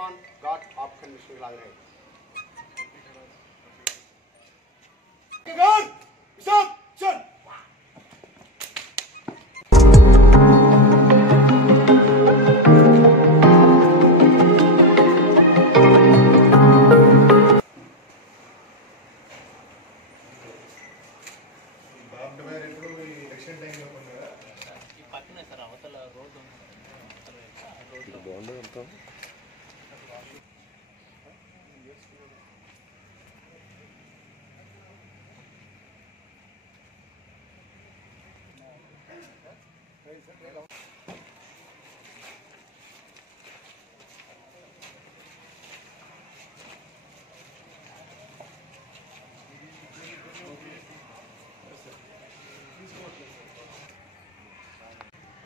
आयुष्मान घाट option mission लग रहे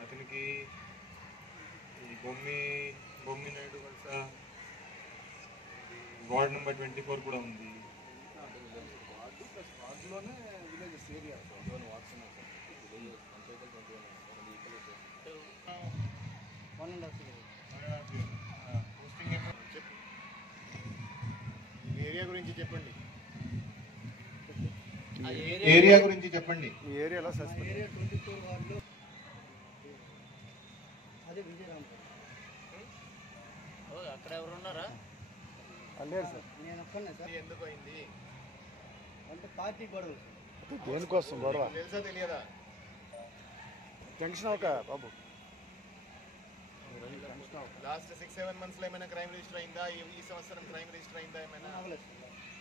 అతనికి బొమ్మి నాయుడు వలస వార్డ్ నెంబర్ 24 కూడా ఉంది. ఏరియా గురించి చెప్పండి. ఏరియా గురించి చెప్పండి. ఈ ఏరియాలో ఏరియా 24 వార్డులో అదే విజయరాంపూర్. అక్కడ ఎవరు ఉన్నారా? లేదు సార్, నేను ఒక్కనే సార్. ఎందుకు అయింది అంటే పార్టీ గొడవలు. దేనికోసం గొడవ తెలుసా తెలియదా? టెన్షన్ ఒక బాబు. లాస్ట్ 6-7 months లో ఏమైనా క్రైమ్ రిజిస్టర్ అయిందా? ఈ సంవత్సరం క్రైమ్ రిజిస్టర్ అయిందా ఏమైనా? అవ్వలేదు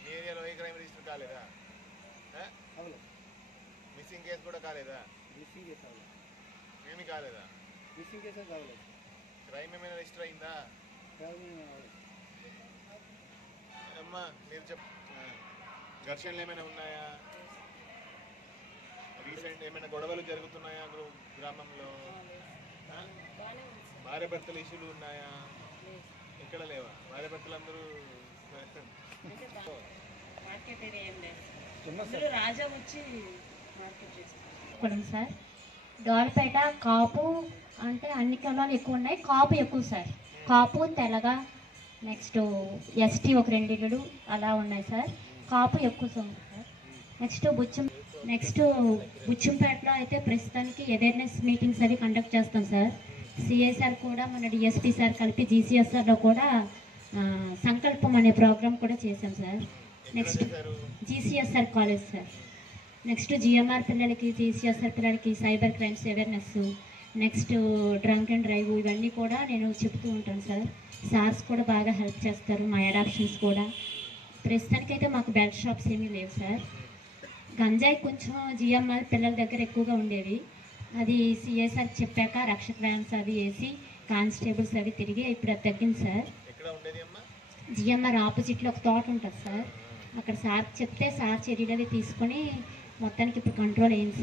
మీ ఏరియాలో ఏ క్రైమ్ రిజిస్టర్ కాలేదా? అవ్వలేదు. మిస్సింగ్ కేసు కూడా కాలేదా? మిస్సింగ్ కేసు అవ్వలేదు. ఏమీ కాలేదా? మిస్సింగ్ కేసు అవ్వలేదు. క్రైమ్ ఏమైనా రిజిస్టర్ అయిందా? అమ్మా మీరు ఘర్షణలు ఏమైనా ఉన్నాయా? రీసెంట్ ఏమైనా గొడవలు జరుగుతున్నాయా గ్రామంలో? భార్య భర్తల ఇష్యూలు ఉన్నాయా? ఎక్కడ లేవా? భార్య భర్తలు అందరూ రాజా వచ్చి మార్కెట్ చేస్తారు సార్. దోలపేట కాపు అంటే అన్ని కులాలు ఎక్కువ ఉన్నాయి, కాపు ఎక్కువ సార్. కాపు తెలగ నెక్స్ట్ ఎస్టీ ఒక 2 ఇళ్ళు అలా ఉన్నాయి సార్. కాపు ఎక్కువ ఉంది సార్. నెక్స్ట్ బుచ్చంపేటలో అయితే ప్రస్తుతానికి అవేర్నెస్ మీటింగ్స్ అవి కండక్ట్ చేస్తాం సార్. సిఐ సార్ కూడా మన డిఎస్పీ సార్ కలిపి జీసీఎస్ఆర్లో కూడా సంకల్పం అనే ప్రోగ్రామ్ కూడా చేశాం sir. Next జీసీఎస్ఆర్ college sir. Next GMR పిల్లలకి, జీసీఎస్ఆర్ పిల్లలకి cyber crimes awareness, next drunk and drive ఇవన్నీ కూడా నేను చెప్తూ ఉంటాను సార్. సార్స్ కూడా బాగా హెల్ప్ చేస్తారు, మా అడాప్షన్స్ కూడా. ప్రస్తుతానికైతే మాకు బెల్ట్ షాప్స్ ఏమీ లేవు సార్. గంజాయి కొంచెం జిఎంఆర్ పిల్లల దగ్గర ఎక్కువగా ఉండేవి. అది సిఎస్ఆర్ చెప్పాక రక్షక వ్యాన్స్ అవి వేసి కానిస్టేబుల్స్ అవి తిరిగి ఇప్పుడు అది తగ్గింది సార్. జిఎంఆర్ ఆపోజిట్లో ఒక తోట ఉంటుంది సార్. అక్కడ సార్ చెప్తే సార్ చర్యలు అవి తీసుకొని మొత్తానికి ఇప్పుడు కంట్రోల్ అయింది సార్.